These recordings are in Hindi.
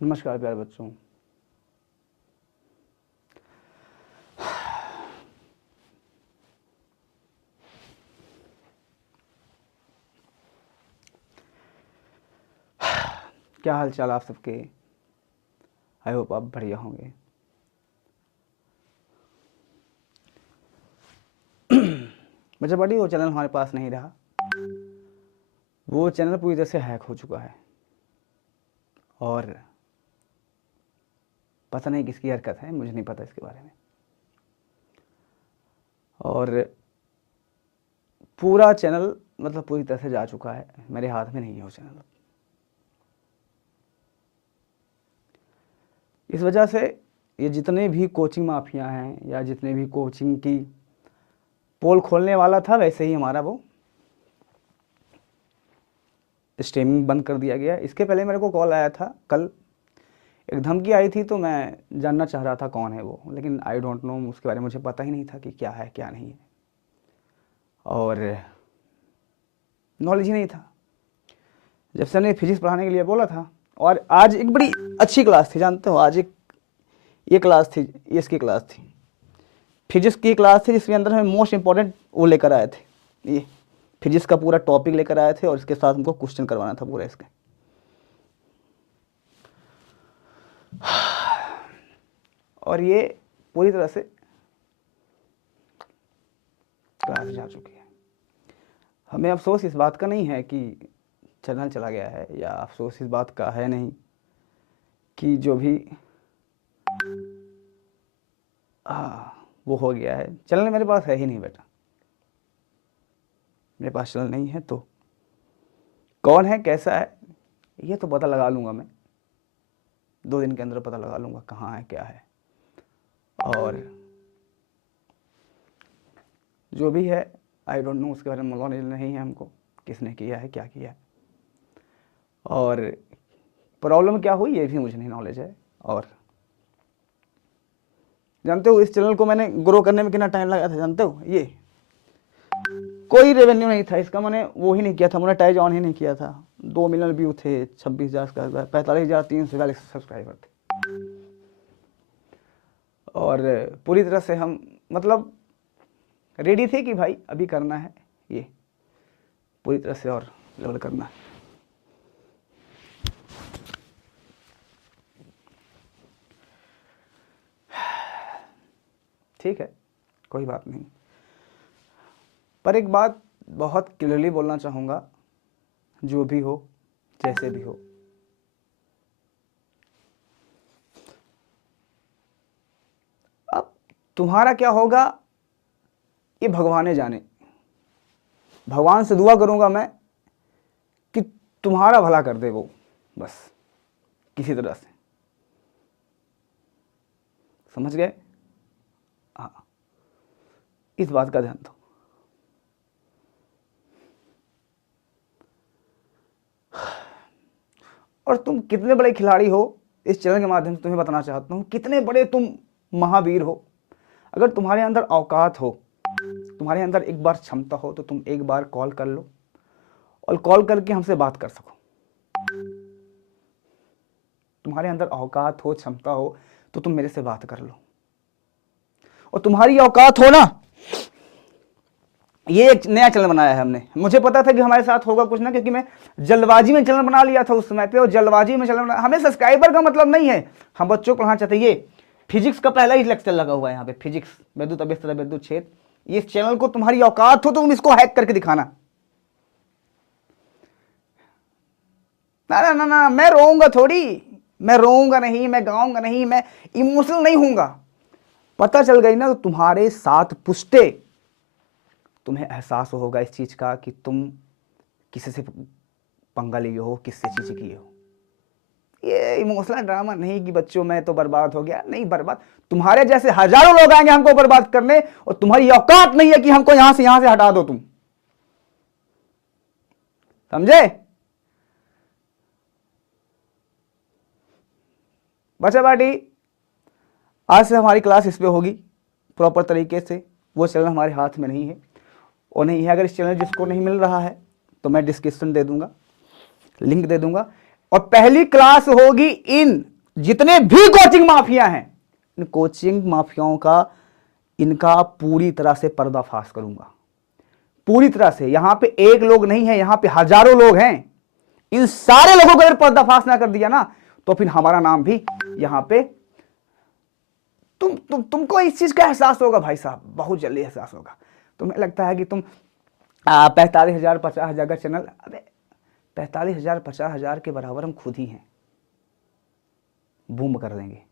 नमस्कार प्यारे बच्चों। क्या हाल चाल आप सबके? आई होप आप बढ़िया होंगे। बच्चा बड़ी वो चैनल हमारे पास नहीं रहा। वो चैनल पूरी तरह से हैक हो चुका है और पता नहीं किसकी हरकत है, मुझे नहीं पता इसके बारे में। और पूरा चैनल मतलब पूरी तरह से जा चुका है, मेरे हाथ में नहीं है वो चैनल। इस वजह से ये जितने भी कोचिंग माफिया हैं या जितने भी कोचिंग की पोल खोलने वाला था, वैसे ही हमारा वो स्ट्रीमिंग बंद कर दिया गया। इसके पहले मेरे को कॉल आया था, कल एक धमकी आई थी, तो मैं जानना चाह रहा था कौन है वो, लेकिन आई डोंट नो, उसके बारे में मुझे पता ही नहीं था कि क्या है क्या नहीं है, और नॉलेज ही नहीं था। जब सर ने फिजिक्स पढ़ाने के लिए बोला था, और आज एक बड़ी अच्छी क्लास थी, जानते हो, आज एक ये क्लास थी, ये इसकी क्लास थी, फिजिक्स की क्लास थी, जिसके अंदर हमें मोस्ट इंपॉर्टेंट वो लेकर आए थे, ये फिजिक्स का पूरा टॉपिक लेकर आए थे और इसके साथ हमको क्वेश्चन करवाना था पूरा इसके। और ये पूरी तरह से क्लास जा चुकी है। हमें अफसोस इस बात का नहीं है कि चैनल चला गया है, या अफसोस इस बात का है नहीं कि जो भी वो हो गया है। चैनल मेरे पास है ही नहीं बेटा, मेरे पास चैनल नहीं है, तो कौन है कैसा है ये तो पता लगा लूँगा मैं, 2 दिन के अंदर पता लगा लूँगा कहाँ है क्या है। और जो भी है आई डोंट नो, उसके बारे में नॉलेज नहीं है हमको, किसने किया है क्या किया है, और प्रॉब्लम क्या हुई ये भी मुझे नहीं नॉलेज है। और जानते हो इस चैनल को मैंने ग्रो करने में कितना टाइम लगा था, जानते हो? ये कोई रेवेन्यू नहीं था इसका, मैंने वो ही नहीं किया था, मोनेटाइज ऑन ही नहीं किया था। 2 मिलियन व्यू थे, 26,000 सब्सक्राइबर, 45,340 सब्सक्राइबर थे, और पूरी तरह से हम मतलब रेडी थे कि भाई अभी करना है ये पूरी तरह से और लेवल करना है। ठीक है, कोई बात नहीं, पर एक बात बहुत क्लियरली बोलना चाहूँगा, जो भी हो जैसे भी हो, अब तुम्हारा क्या होगा ये भगवान जाने। भगवान से दुआ करूँगा मैं कि तुम्हारा भला कर दे वो, बस किसी तरह से, समझ गए? हाँ, इस बात का ध्यान दो। और तुम कितने बड़े खिलाड़ी हो, इस चैनल के माध्यम से तुम्हें बताना चाहता हूँ, कितने बड़े तुम महावीर हो। अगर तुम्हारे अंदर औकात हो, तुम्हारे अंदर एक बार क्षमता हो, तो तुम एक बार कॉल कर लो और कॉल करके हमसे बात कर सको। तुम्हारे अंदर औकात हो, क्षमता हो, तो तुम मेरे से बात कर लो। और तुम्हारी औकात हो ना, ये एक नया चैनल बनाया है हमने, मुझे पता था कि हमारे साथ होगा कुछ ना, क्योंकि मैं जल्दबाजी में चैनल बना लिया था उस समय पे, और जल्दबाजी में चैनल बना, हमें सब्सक्राइबर का मतलब नहीं है, हम बच्चों को पढ़ाना चाहते हैं। ये फिजिक्स का पहला ही लेक्चर लगा हुआ है यहाँ पे, फिजिक्स, वैद्युत अभ्यस्तर, वैद्युत क्षेत्र। इस चैनल को तुम्हारी औकात हो तो तुम इसको हैक करके दिखाना। ना ना ना ना, मैं रोऊंगा थोड़ी, मैं रोऊंगा नहीं, मैं गाऊंगा नहीं, मैं इमोशनल नहीं हूंगा। पता चल गई ना, तो तुम्हारे साथ पुष्टे तुम्हें एहसास होगा इस चीज का कि तुम किसी से पंगा लिए हो, किससे चीज किए हो। ये इमोशनल ड्रामा नहीं कि बच्चों मैं तो बर्बाद हो गया, नहीं बर्बाद, तुम्हारे जैसे हजारों लोग आएंगे हमको बर्बाद करने, और तुम्हारी औकात नहीं है कि हमको यहां से हटा दो तुम, समझे? बच्चा बाटी, आज से हमारी क्लास इस पे होगी प्रॉपर तरीके से। वो चैनल हमारे हाथ में नहीं है, और नहीं है। अगर इस चैनल जिसको नहीं मिल रहा है तो मैं डिस्क्रिप्शन दे दूंगा, लिंक दे दूंगा, और पहली क्लास होगी इन जितने भी कोचिंग माफिया हैं, इन कोचिंग माफियाओं का, इनका पूरी तरह से पर्दाफाश करूंगा, पूरी तरह से। यहां पे एक लोग नहीं है, यहां पे हजारों लोग हैं। इन सारे लोगों को अगर पर्दाफाश ना कर दिया ना, तो फिर हमारा नाम भी यहां पे तुमको इस चीज का एहसास होगा भाई साहब, बहुत जल्दी एहसास होगा। तुम्हें लगता है कि तुम 45,000 50,000 का चैनल, अबे 45,000 50,000 के बराबर हम खुद ही हैं, बूम कर देंगे।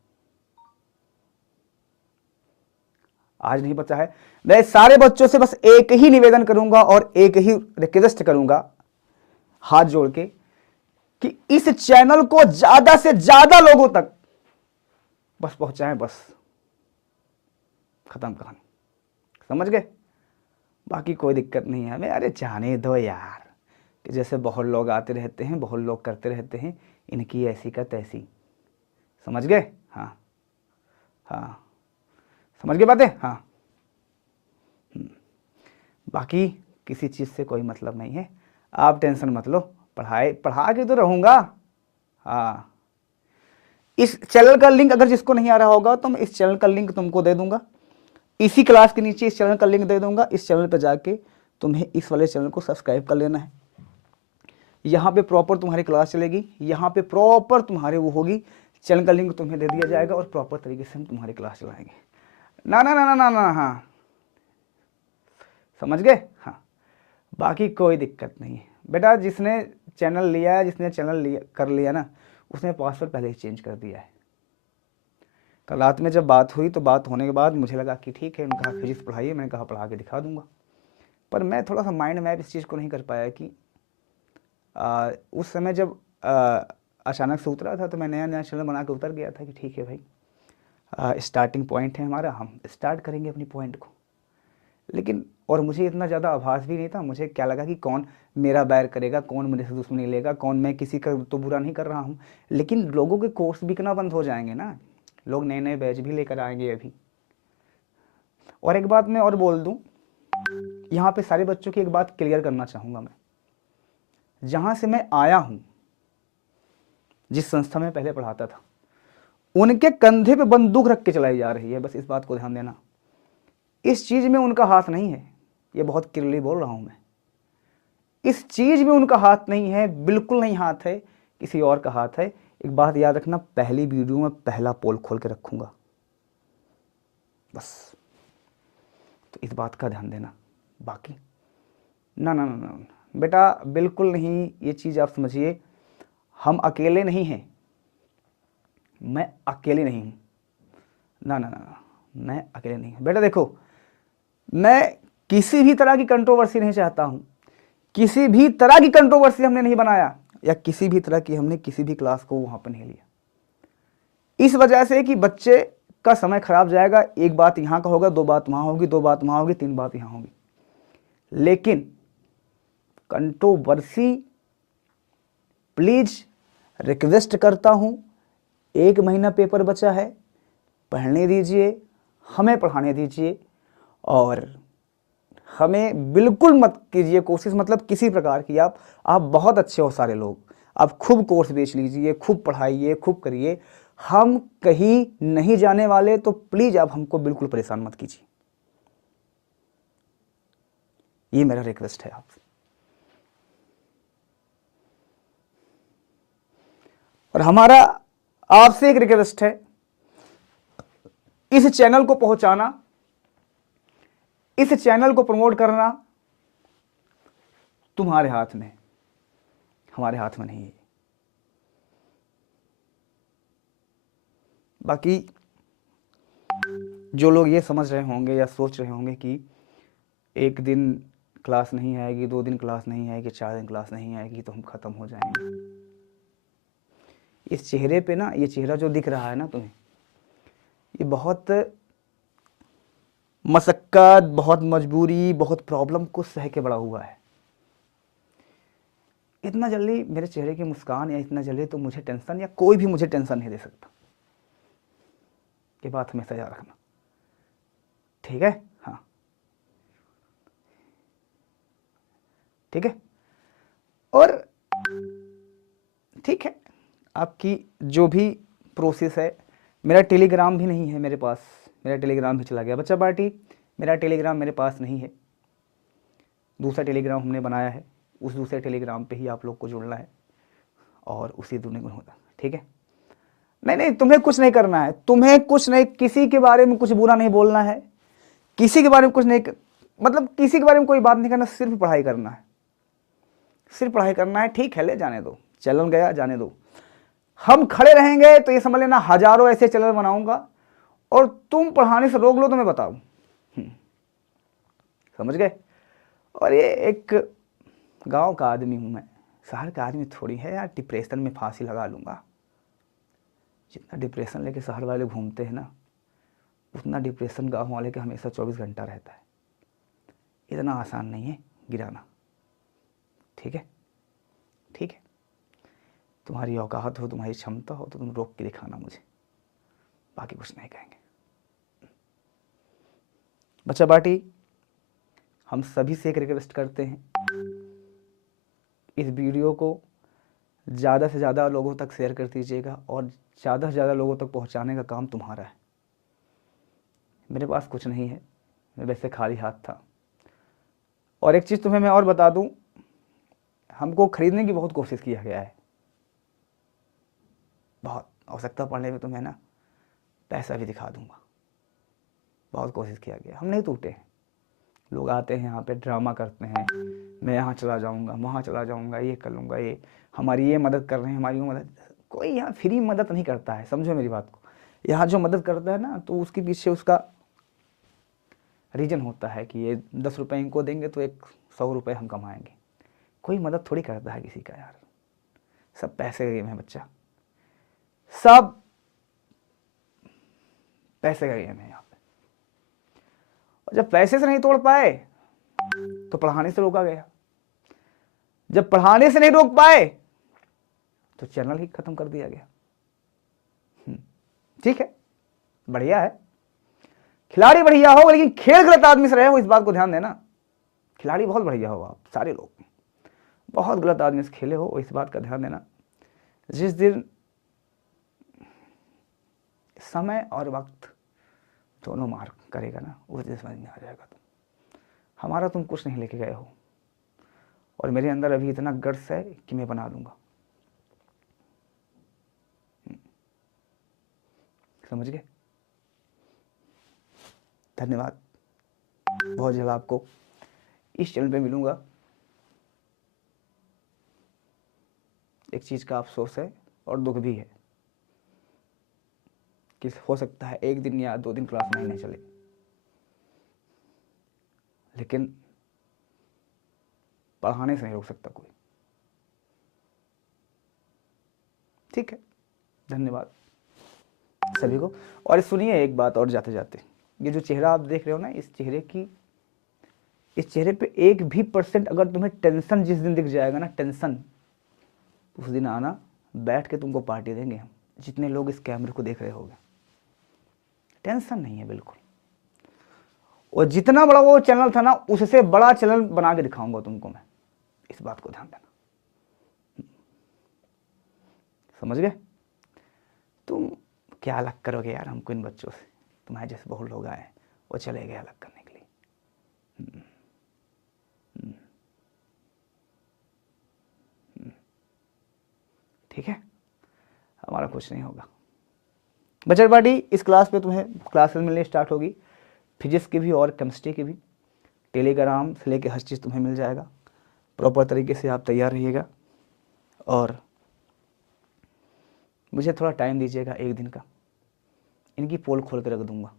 आज नहीं पता है। मैं सारे बच्चों से बस एक ही निवेदन करूंगा और एक ही रिक्वेस्ट करूंगा हाथ जोड़ के, कि इस चैनल को ज्यादा से ज्यादा लोगों तक बस पहुंचाएं, बस खत्म कहानी, समझ गए। बाकी कोई दिक्कत नहीं है हमें, अरे जाने दो यार, कि जैसे बहुत लोग आते रहते हैं, बहुत लोग करते रहते हैं, इनकी ऐसी का तैसी, समझ गए। हाँ हाँ, समझ गए बातें। हाँ, बाकी किसी चीज़ से कोई मतलब नहीं है, आप टेंशन मत लो, पढ़ा के तो रहूँगा। हाँ, इस चैनल का लिंक अगर जिसको नहीं आ रहा होगा तो मैं इस चैनल का लिंक तुमको दे दूंगा, इसी क्लास के नीचे इस चैनल का लिंक दे दूंगा। इस चैनल पर जाके तुम्हें इस वाले चैनल को सब्सक्राइब कर लेना है। यहाँ पे प्रॉपर तुम्हारी क्लास चलेगी, यहाँ पे प्रॉपर तुम्हारे वो होगी, चैनल का लिंक तुम्हें दे दिया जाएगा और प्रॉपर तरीके से हम तुम्हारी क्लास चलाएंगे। ना ना ना ना ना ना, हाँ समझ गए। हाँ, बाकी कोई दिक्कत नहीं है बेटा। जिसने चैनल लिया है, जिसने चैनल लिया कर लिया ना, उसने पासवर्ड पहले ही चेंज कर दिया है। कल रात में जब बात हुई तो बात होने के बाद मुझे लगा कि ठीक है, उन्होंने कहा फिजिक्स पढ़ाइए, मैंने कहा पढ़ा के दिखा दूंगा। पर मैं थोड़ा सा माइंड मैप इस चीज़ को नहीं कर पाया कि उस समय जब अचानक से उतरा था, तो मैं नया नया चैनल बना के उतर गया था कि ठीक है भाई, स्टार्टिंग पॉइंट है हमारा, हम स्टार्ट करेंगे अपनी पॉइंट को। लेकिन और मुझे इतना ज़्यादा आभास भी नहीं था, मुझे क्या लगा कि कौन मेरा बैर करेगा, कौन मेरे से दुश्मनी लेगा, कौन, मैं किसी का तो बुरा नहीं कर रहा हूँ, लेकिन लोगों के कोर्स बिकना बंद हो जाएंगे ना, लोग नए नए बैच भी लेकर आएंगे अभी। और एक बात मैं और बोल दूं, यहाँ पे सारे बच्चों की एक बात क्लियर करना चाहूँगा मैं, जहाँ से मैं आया हूँ, जिस संस्था में पहले पढ़ाता था, उनके कंधे पे बंदूक रख के चलाई जा रही है, बस इस बात को ध्यान देना। इस चीज़ में उनका हाथ नहीं है, ये बहुत क्लियरली बोल रहा हूँ मैं, इस चीज़ में उनका हाथ नहीं है, बिल्कुल नहीं हाथ है, किसी और का हाथ है। एक बात याद रखना, पहली वीडियो में पहला पोल खोल के रखूँगा, बस, तो इस बात का ध्यान देना। बाकी ना ना ना ना बेटा, बिल्कुल नहीं, ये चीज़ आप समझिए, हम अकेले नहीं हैं, मैं अकेले नहीं हूँ, ना ना ना, मैं अकेले नहीं हूँ बेटा। देखो, मैं किसी भी तरह की कंट्रोवर्सी नहीं चाहता हूँ, किसी भी तरह की कंट्रोवर्सी हमने नहीं बनाया, या किसी भी तरह की हमने किसी भी क्लास को वहाँ पर नहीं लिया, इस वजह से कि बच्चे का समय खराब जाएगा। एक बात यहाँ का होगा, दो बात वहाँ होगी, दो बात वहाँ होगी, तीन बात यहाँ होगी, लेकिन कंट्रोवर्सी प्लीज रिक्वेस्ट करता हूं, 1 महीना पेपर बचा है, पढ़ने दीजिए, हमें पढ़ाने दीजिए, और हमें बिल्कुल मत कीजिए कोशिश, मतलब किसी प्रकार की। आप बहुत अच्छे हो सारे लोग, आप खूब कोर्स बेच लीजिए, खूब पढ़ाइए, खूब करिए, हम कहीं नहीं जाने वाले, तो प्लीज आप हमको बिल्कुल परेशान मत कीजिए, ये मेरा रिक्वेस्ट है आपसे। और हमारा आपसे एक रिक्वेस्ट है, इस चैनल को पहुंचाना, इस चैनल को प्रमोट करना तुम्हारे हाथ में, हमारे हाथ में नहीं है। बाकी जो लोग ये समझ रहे होंगे या सोच रहे होंगे कि 1 दिन क्लास नहीं आएगी, 2 दिन क्लास नहीं आएगी, 4 दिन क्लास नहीं आएगी तो हम ख़त्म हो जाएंगे, इस चेहरे पे ना, ये चेहरा जो दिख रहा है ना तुम्हें, ये बहुत मशक्क़त, बहुत मजबूरी, बहुत प्रॉब्लम को सह के बड़ा हुआ है। इतना जल्दी मेरे चेहरे की मुस्कान या इतना जल्दी तो मुझे टेंशन, या कोई भी मुझे टेंशन नहीं दे सकता, ये बात हमेशा याद रखना, ठीक है। हाँ ठीक है, और ठीक है। आपकी जो भी प्रोसेस है, मेरा टेलीग्राम भी नहीं है मेरे पास, मेरा टेलीग्राम भी चला गया बच्चा पार्टी, मेरा टेलीग्राम मेरे पास नहीं है, दूसरा टेलीग्राम हमने बनाया है, उस दूसरे टेलीग्राम पे ही आप लोग को जुड़ना है और उसी दुनिया में होगा, ठीक है। नहीं नहीं, तुम्हें कुछ नहीं करना है, तुम्हें कुछ नहीं, किसी के बारे में कुछ बुरा नहीं बोलना है, किसी के बारे में कुछ नहीं, मतलब किसी के बारे में कोई बात नहीं करना, सिर्फ पढ़ाई करना है, सिर्फ पढ़ाई करना है। ठीक है, ले जाने दो, चलन गया जाने दो। हम खड़े रहेंगे तो ये समझ लेना हजारों ऐसे चैनल बनाऊंगा, और तुम पढ़ाने से रोक लो तो मैं बताऊं, समझ गए। और ये एक गांव का आदमी हूं मैं, शहर का आदमी थोड़ी है यार, डिप्रेशन में फांसी लगा लूंगा। जितना डिप्रेशन लेके शहर वाले घूमते हैं ना, उतना डिप्रेशन गांव वाले के हमेशा 24 घंटा रहता है। इतना आसान नहीं है गिराना, ठीक है, ठीक है। तुम्हारी औकात हो, तुम्हारी क्षमता हो तो तुम रोक के दिखाना मुझे, बाकी कुछ नहीं कहेंगे। बच्चा बाटी, हम सभी से एक रिक्वेस्ट करते हैं, इस वीडियो को ज़्यादा से ज़्यादा लोगों तक शेयर कर दीजिएगा, और ज़्यादा से ज़्यादा लोगों तक पहुंचाने का काम तुम्हारा है। मेरे पास कुछ नहीं है, मैं वैसे खाली हाथ था। और एक चीज़ तुम्हें मैं और बता दूं, हमको खरीदने की बहुत कोशिश किया गया है, बहुत आवश्यकता पड़ने में तुम्हें ना पैसा भी दिखा दूंगा, बहुत कोशिश किया गया, हम नहीं टूटे हैं। लोग आते हैं यहाँ पे ड्रामा करते हैं, मैं यहाँ चला जाऊँगा, वहाँ चला जाऊँगा, ये कर लूँगा, ये हमारी ये मदद कर रहे हैं, हमारी वो मदद। कोई यहाँ फ्री मदद नहीं करता है, समझो मेरी बात को। यहाँ जो मदद करता है ना, तो उसके पीछे उसका रीजन होता है कि ये 10 रुपये इनको देंगे तो 100 रुपये हम कमाएंगे। कोई मदद थोड़ी करता है किसी का यार, सब पैसे का गेम है बच्चा, सब पैसे का गेम है यहाँ पे। और जब पैसे से नहीं तोड़ पाए तो पढ़ाने से रोका गया, जब पढ़ाने से नहीं रोक पाए तो चैनल ही खत्म कर दिया गया। ठीक है, बढ़िया है, खिलाड़ी बढ़िया हो लेकिन खेल गलत आदमी से रहे हो, इस बात को ध्यान देना। खिलाड़ी बहुत बढ़िया हो, आप सारे लोग बहुत गलत आदमी से खेले हो, इस बात का ध्यान देना। जिस दिन समय और वक्त दोनों मार करेगा ना, उस दिन समझ में आ जाएगा तुम, हमारा तुम कुछ नहीं लेके गए हो, और मेरे अंदर अभी इतना गट्स है कि मैं बना दूंगा, समझ गए। धन्यवाद, बहुत जल्द आपको इस चैनल पे मिलूंगा। एक चीज़ का अफसोस है और दुख भी है कि हो सकता है 1 दिन या 2 दिन क्लास नहीं चले, लेकिन पढ़ाने से नहीं रोक सकता कोई, ठीक है। धन्यवाद सभी को। और सुनिए एक बात और जाते जाते, ये जो चेहरा आप देख रहे हो ना, इस चेहरे पे 1 भी % अगर तुम्हें टेंशन जिस दिन दिख जाएगा ना, टेंशन, उस दिन आना, बैठ के तुमको पार्टी देंगे हम, जितने लोग इस कैमरे को देख रहे होंगे। टेंशन नहीं है बिल्कुल, और जितना बड़ा वो चैनल था ना, उससे बड़ा चैनल बना के दिखाऊंगा तुमको मैं, इस बात को ध्यान देना, समझ गए। तुम क्या अलग करोगे यार हमको इन बच्चों से, तुम्हारे जैसे बहुत लोग आए वो चले गए अलग करने के लिए। ठीक है, हमारा कुछ नहीं होगा। बच्चा पार्टी, इस क्लास पे तुम्हें क्लासेस मिलने स्टार्ट होगी, फिजिक्स की भी और केमिस्ट्री की भी। टेलीग्राम से लेके हर चीज़ तुम्हें मिल जाएगा, प्रॉपर तरीके से आप तैयार रहिएगा, और मुझे थोड़ा टाइम दीजिएगा 1 दिन का, इनकी पोल खोल के रख दूंगा,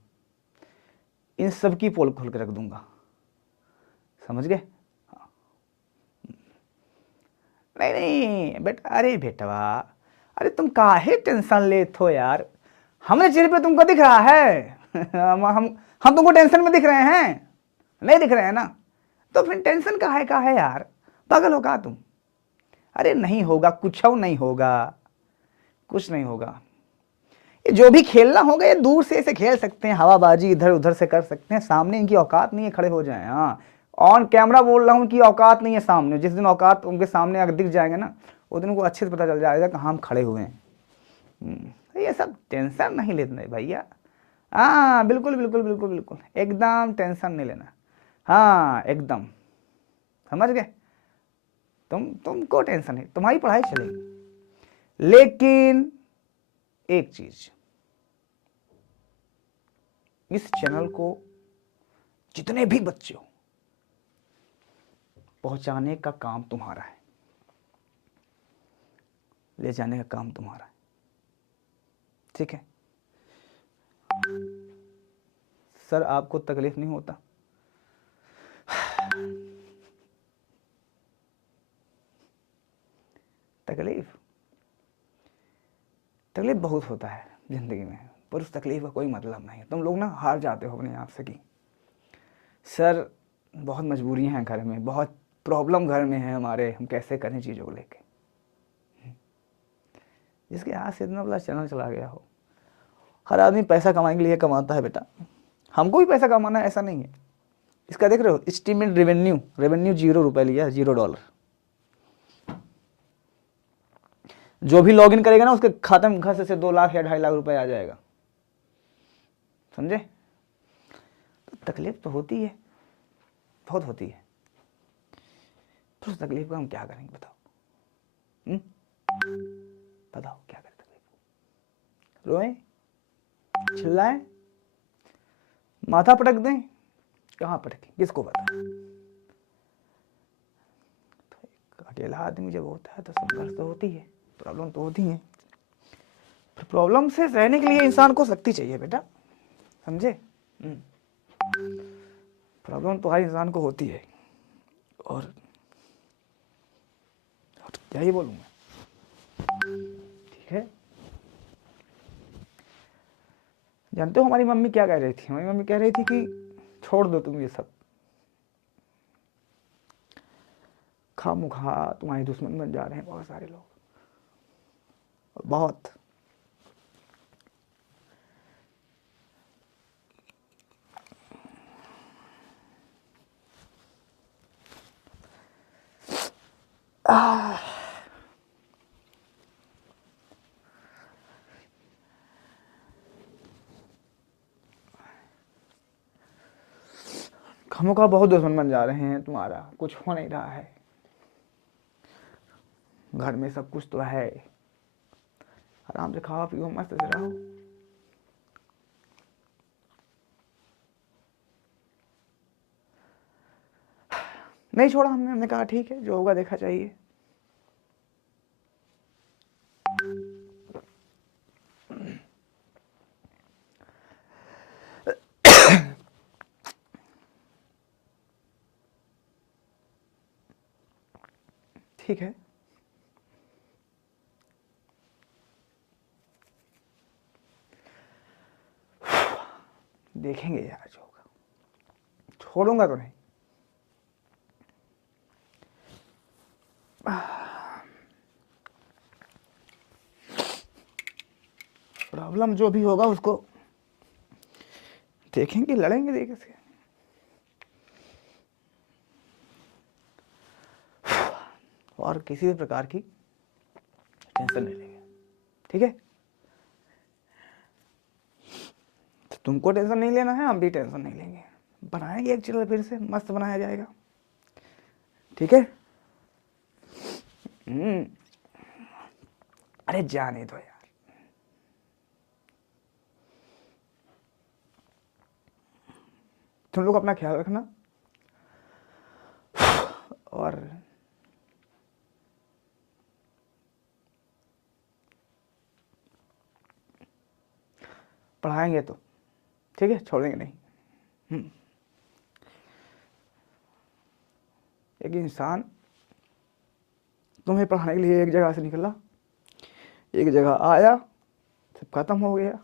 इन सब की पोल खोल के रख दूंगा, समझ गए। हाँ। नहीं नहीं बेटा, अरे बेटवा, अरे तुम काहे टेंशन लेते हो यार, हमारे चेहरे पे तुमको दिख रहा है हम तुमको टेंशन में दिख रहे हैं, नहीं दिख रहे हैं ना, तो फिर टेंशन का है यार, पागल हो का तुम। अरे नहीं होगा, कुछ नहीं होगा, कुछ नहीं होगा। ये जो भी खेलना होगा ये दूर से ऐसे खेल सकते हैं, हवाबाजी इधर उधर से कर सकते हैं, सामने इनकी औकात नहीं है खड़े हो जाए। हाँ, ऑन कैमरा बोल रहा हूँ कि औकात नहीं है सामने, जिस दिन औकात उनके सामने अगर दिख जाएंगे ना, उस दिन उनको अच्छे से पता चल जाएगा कि हम खड़े हुए हैं। ये सब टेंशन नहीं लेना भैया। हाँ बिल्कुल बिल्कुल बिल्कुल बिल्कुल, एकदम टेंशन नहीं लेना। हाँ एकदम, समझ गए? तुमको टेंशन है, तुम्हारी पढ़ाई चलेगी। लेकिन एक चीज, इस चैनल को जितने भी बच्चे हो पहुंचाने का काम तुम्हारा है, ले जाने का काम तुम्हारा है, ठीक है? सर आपको तकलीफ नहीं होता? तकलीफ बहुत होता है जिंदगी में, पर उस तकलीफ का कोई मतलब नहीं। तुम लोग ना हार जाते हो अपने आप से कि सर बहुत मजबूरियां हैं घर में, बहुत प्रॉब्लम घर में है हमारे, हम कैसे करें चीज़ों को लेके। जिसके हाथ से इतना बड़ा चैनल चला गया हो। हर आदमी पैसा कमाने के लिए कमाता है बेटा, हमको भी पैसा कमाना है, ऐसा नहीं है। इसका देख रहे हो एस्टीमेट रेवेन्यू 0 रुपए लिया, $0। जो भी लॉगिन करेगा ना उसके खाते में घर से 2 लाख या 2.5 लाख रुपए आ जाएगा, समझे? तो तकलीफ तो होती है, बहुत होती है। तो उस तकलीफ को हम क्या करेंगे बताओ? बताओ क्या करें तकलीफ को? रोएं, चिल्लाएं, माथा पटक दें? कहाँ पटके, किसको पता? तो अकेला आदमी जब होता है तो संघर्ष तो होती है, प्रॉब्लम तो होती है। प्रॉब्लम से रहने के लिए इंसान को शक्ति चाहिए बेटा, समझे? प्रॉब्लम तो हर इंसान को होती है। और क्या ही बोलूं मैं, ठीक है? जानते हो हमारी मम्मी क्या कह रही थी? हमारी मम्मी कह रही थी कि छोड़ दो तुम ये सब, खामखा तुम्हारे दुश्मन बन जा रहे हैं बहुत सारे लोग, बहुत। खामखा बहुत दुश्मन बन जा रहे हैं तुम्हारा, कुछ हो नहीं रहा है, घर में सब कुछ तो है, आराम से खाओ पियो मस्त से रहो। नहीं छोड़ा हमने कहा ठीक है जो होगा देखा जाइए। ठीक है, देखेंगे यार जो होगा, छोड़ूंगा तो नहीं। प्रॉब्लम जो भी होगा उसको देखेंगे, लड़ेंगे देखे से। और किसी भी प्रकार की टेंशन नहीं लेंगे, ठीक है? तो तुमको टेंशन नहीं लेना है, हम भी टेंशन नहीं लेंगे। बनाएंगे एक चैनल फिर से मस्त बनाया जाएगा, ठीक है? अरे जाने दो यार, तुम लोग अपना ख्याल रखना और पढ़ाएंगे तो ठीक है, छोड़ेंगे नहीं। एक इंसान तुम्हें पढ़ाने के लिए एक जगह से निकला, एक जगह आया, सब खत्म हो गया,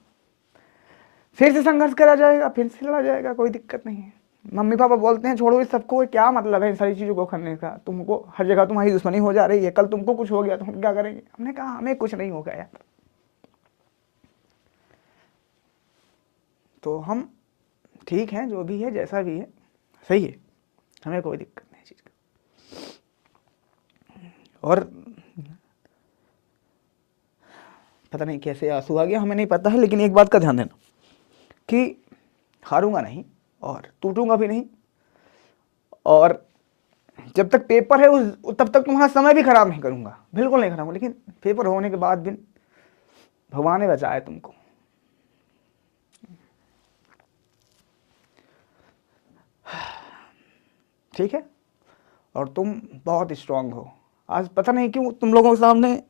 फिर से संघर्ष करा जाएगा, फिर से लड़ा जाएगा, कोई दिक्कत नहीं है। मम्मी पापा बोलते हैं छोड़ो इस सबको, क्या मतलब है इन सारी चीज़ों को करने का, तुमको हर जगह तुम्हारी दुश्मनी हो जा रही है, कल तुमको कुछ हो गया तो हम क्या करेंगे? हमने कहा हमें कुछ नहीं होगा यार, तो हम ठीक हैं, जो भी है जैसा भी है सही है, हमें कोई दिक्कत नहीं चीज़ का। और पता नहीं कैसे आंसू आ गया, हमें नहीं पता है, लेकिन एक बात का ध्यान देना कि हारूंगा नहीं और टूटूंगा भी नहीं, और जब तक पेपर है उस तब तक तुम्हारा समय भी खराब नहीं करूंगा, बिल्कुल नहीं खराब, लेकिन पेपर होने के बाद भी भगवान ने बचाया तुमको। ठीक है, और तुम बहुत स्ट्रांग हो। आज पता नहीं क्यों तुम लोगों के सामने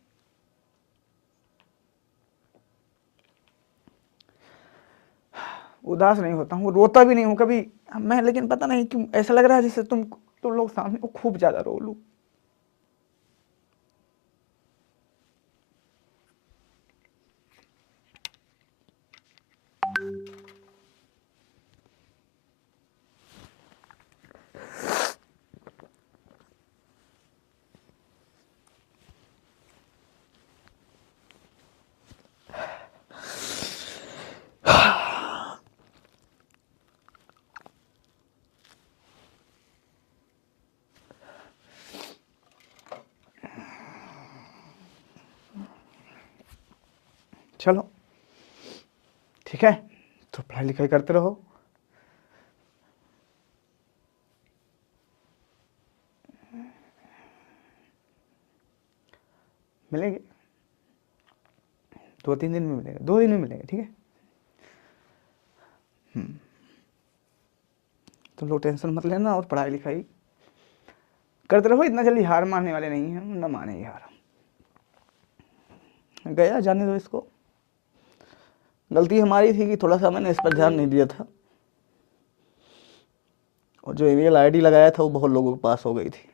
उदास नहीं होता हूँ, रोता भी नहीं हूँ कभी मैं, लेकिन पता नहीं क्यों ऐसा लग रहा है जैसे तुम लोग सामने खूब ज्यादा रो लूं। चलो ठीक है, तो पढ़ाई लिखाई करते रहो। मिलेंगे 2-3 दिन में, मिलेंगे 2 दिन में मिलेंगे, ठीक है। तुम लोग टेंशन मत लेना और पढ़ाई लिखाई करते रहो, इतना जल्दी हार मानने वाले नहीं हैं, ना मानेंगे हार। गया, जाने दो इसको। गलती हमारी थी कि थोड़ा सा मैंने इस पर ध्यान नहीं दिया था, और जो ईमेल आईडी लगाया था वो बहुत लोगों के पास हो गई थी।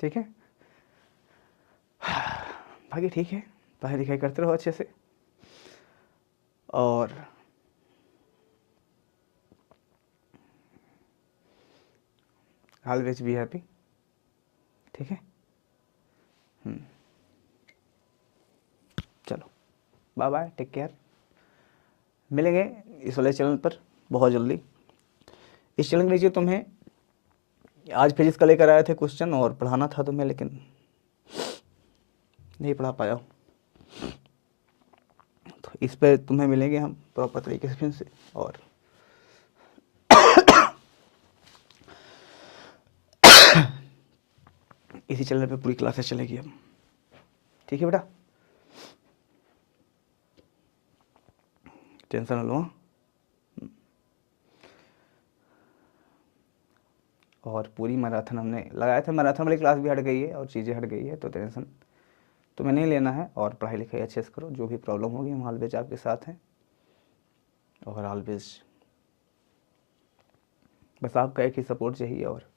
ठीक है, बाकी ठीक है, पढ़ाई लिखाई करते रहो अच्छे से, और ऑलवेज बी हैप्पी। ठीक है, चलो बाय बाय, टेक केयर। मिलेंगे इस वाले चैनल पर बहुत जल्दी। इस चैनल के नीचे तुम्हें आज फिजिक्स का लेकर आए थे क्वेश्चन और पढ़ाना था तुम्हें, लेकिन नहीं पढ़ा पाया हूँ, तो इस पर तुम्हें मिलेंगे हम प्रॉपर तरीके से फिर से, और इसी चैनल पे पूरी क्लासेस चलेगी अब। ठीक है बेटा, टेंशन न लो। और पूरी मैराथन हमने लगाया था, मैराथन वाली क्लास भी हट गई है और चीज़ें हट गई है, तो टेंशन तुम्हें नहीं लेना है, और पढ़ाई लिखाई अच्छे से करो। जो भी प्रॉब्लम होगी हम ऑलवेज आपके साथ हैं, और ऑलवेज बस आपका एक ही सपोर्ट चाहिए, और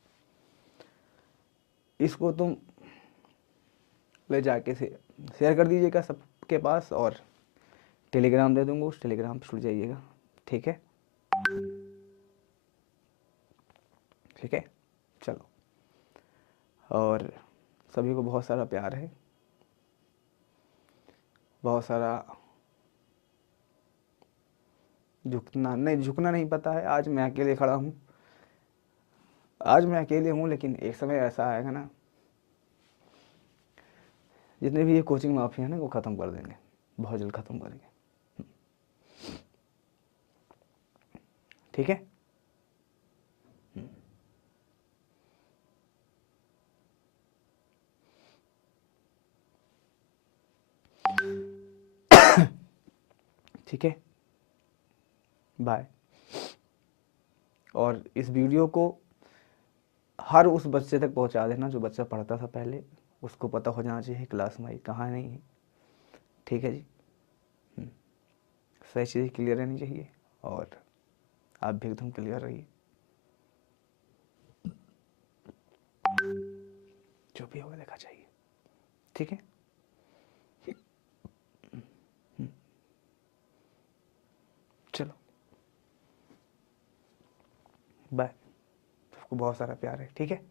इसको तुम ले जाके से शेयर कर दीजिएगा सबके पास, और टेलीग्राम दे दूंगा, उस टेलीग्राम पर जुड़ जाइएगा। ठीक है, ठीक है, चलो, और सभी को बहुत सारा प्यार है, बहुत सारा झुकना नहीं पता है। आज मैं अकेले खड़ा हूँ, आज मैं अकेले हूँ, लेकिन एक समय ऐसा आएगा ना, जितने भी ये कोचिंग माफिया है ना, वो ख़त्म कर देंगे, बहुत जल्द ख़त्म करेंगे। ठीक है, ठीक है, बाय। और इस वीडियो को हर उस बच्चे तक पहुंचा देना जो बच्चा पढ़ता था पहले, उसको पता हो जाना चाहिए क्लास में कहाँ नहीं है। ठीक है जी, सही चीज़ें क्लियर रहनी चाहिए, और आप भी एकदम क्लियर रहिए, जो भी होगा देखा चाहिए। ठीक है, चलो बाय, सबको बहुत सारा प्यार है। ठीक है।